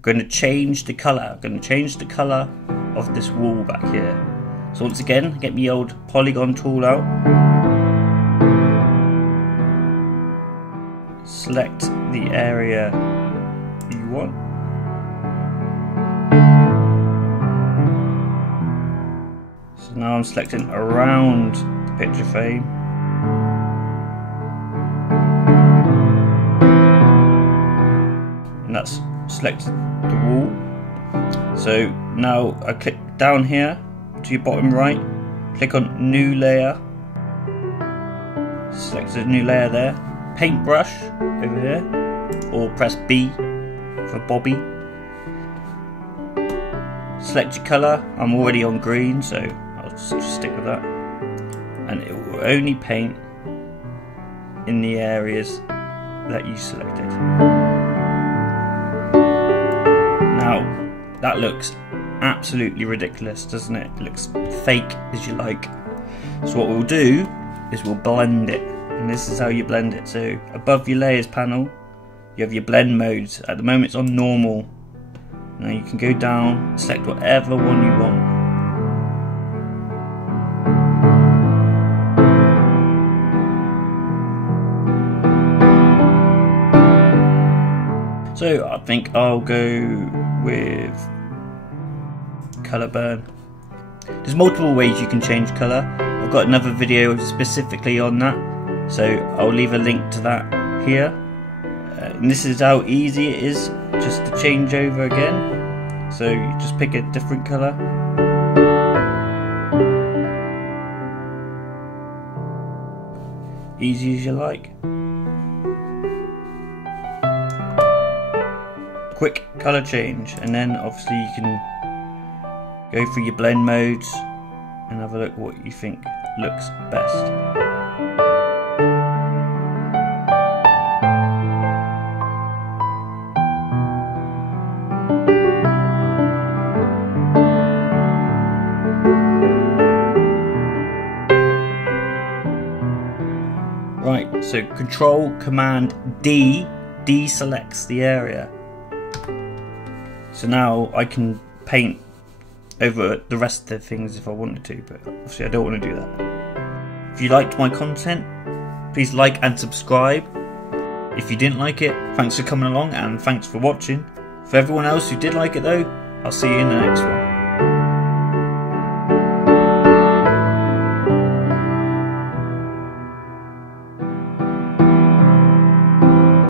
I'm going to change the colour. I'm going to change the colour of this wall back here. So once again, get my old polygon tool out. Select the area you want. So now I'm selecting around the picture frame. And that's selected the wall. So now I click down here to your bottom right, click on new layer, select the new layer there, paintbrush over here, or press B for Bobby. Select your colour. I'm already on green, so I'll just stick with that, and it will only paint in the areas that you selected. Now that looks absolutely ridiculous, doesn't it? It looks fake as you like. So what we'll do is we'll blend it, and this is how you blend it. So above your layers panel you have your blend modes. At the moment it's on normal. Now you can go down, select whatever one you want. So I think I'll go with colour burn. There's multiple ways you can change colour. I've got another video specifically on that, so I'll leave a link to that here. And this is how easy it is just to change over again. So you just pick a different colour. Easy as you like. Quick colour change, and then obviously you can go through your blend modes and have a look what you think looks best. Right, so Control Command D deselects the area. So now I can paint over the rest of the things if I wanted to, but obviously I don't want to do that. If you liked my content, please like and subscribe. If you didn't like it, thanks for coming along and thanks for watching. For everyone else who did like it though, I'll see you in the next one.